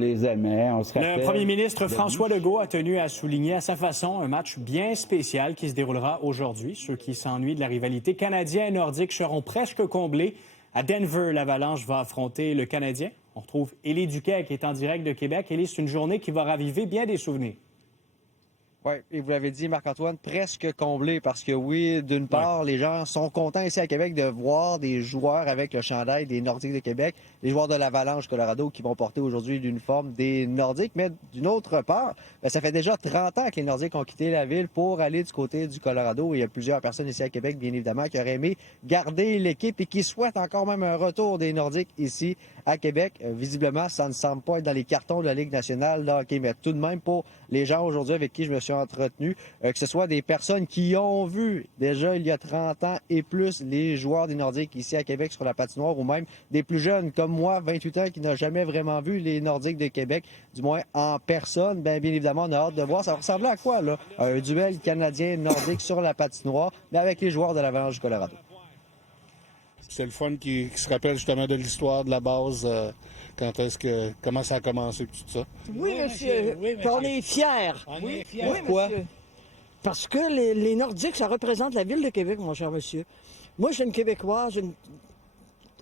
les aimait. On se rappelle. Le premier ministre François Legault a tenu à souligner à sa façon un match bien spécial qui se déroulera aujourd'hui. Ceux qui s'ennuient de la rivalité canadien et nordique seront presque comblés. À Denver, l'Avalanche va affronter le Canadien. On retrouve Élie Duquet qui est en direct de Québec. Élie, c'est une journée qui va raviver bien des souvenirs. Oui, et vous l'avez dit, Marc-Antoine, presque comblé parce que oui, d'une part, les gens sont contents ici à Québec de voir des joueurs avec le chandail des Nordiques de Québec, les joueurs de l'Avalanche Colorado qui vont porter aujourd'hui l'uniforme des Nordiques, mais d'une autre part, ça fait déjà 30 ans que les Nordiques ont quitté la ville pour aller du côté du Colorado. Il y a plusieurs personnes ici à Québec, bien évidemment, qui auraient aimé garder l'équipe et qui souhaitent encore même un retour des Nordiques ici à Québec. Visiblement, ça ne semble pas être dans les cartons de la Ligue nationale de hockey, mais tout de même, pour les gens aujourd'hui avec qui je me suis entretenu, que ce soit des personnes qui ont vu déjà il y a 30 ans et plus les joueurs des Nordiques ici à Québec sur la patinoire, ou même des plus jeunes comme moi, 28 ans, qui n'ont jamais vraiment vu les Nordiques de Québec, du moins en personne. Bien évidemment, on a hâte de voir. Ça ressemble à quoi, là? Un duel canadien-nordique sur la patinoire, mais avec les joueurs de l'Avalanche du Colorado. C'est le fun qui se rappelle justement de l'histoire, de la base, comment ça a commencé, tout ça. Oui, monsieur. On est fiers. Oui, pourquoi? Parce que les Nordiques, ça représente la ville de Québec, mon cher monsieur. Moi, je suis une Québécoise.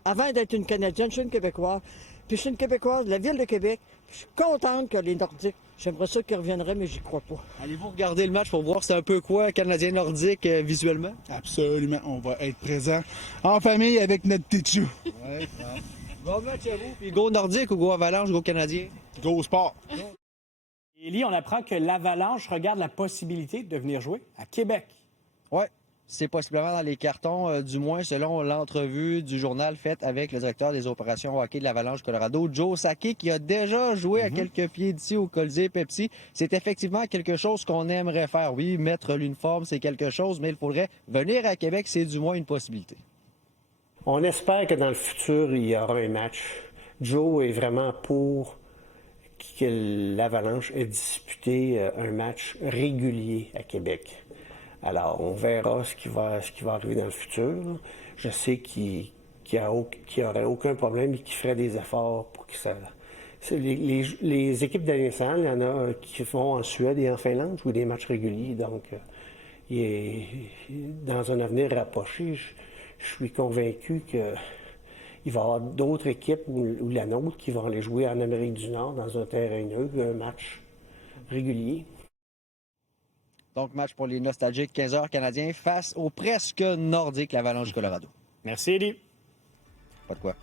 Avant d'être une Canadienne, je suis une Québécoise. Puis je suis une Québécoise de la ville de Québec. Je suis contente que les Nordiques, j'aimerais ça qu'ils reviendraient, mais j'y crois pas. Allez-vous regarder le match pour voir c'est un peu quoi, Canadien-Nordique, visuellement? Absolument. On va être présent en famille avec notre petit chou. Ouais, bon match à vous. Puis go Nordique ou go Avalanche, go Canadien? Go Sport! Élie, on apprend que l'Avalanche regarde la possibilité de venir jouer à Québec. Oui, c'est possiblement dans les cartons, du moins selon l'entrevue du journal faite avec le directeur des opérations hockey de l'Avalanche Colorado, Joe Sakic, qui a déjà joué à quelques pieds d'ici au Colisée Pepsi. C'est effectivement quelque chose qu'on aimerait faire. Oui, mettre l'uniforme, c'est quelque chose, mais il faudrait venir à Québec, c'est du moins une possibilité. On espère que dans le futur, il y aura un match. Joe est vraiment pour que l'Avalanche ait disputé un match régulier à Québec. Alors, on verra ce qui va arriver dans le futur. Je sais qu'il n'y aurait aucun problème et qu'il ferait des efforts pour que ça... Les équipes de nationale, il y en a qui font en Suède et en Finlande, jouent des matchs réguliers. Donc, dans un avenir rapproché, je suis convaincu qu'il va y avoir d'autres équipes ou la nôtre qui vont aller jouer en Amérique du Nord dans un terrain neutre, un match régulier. Donc, match pour les nostalgiques 15h canadiens face au presque nordique, l'Avalanche du Colorado. Merci, Élie. Pas de quoi.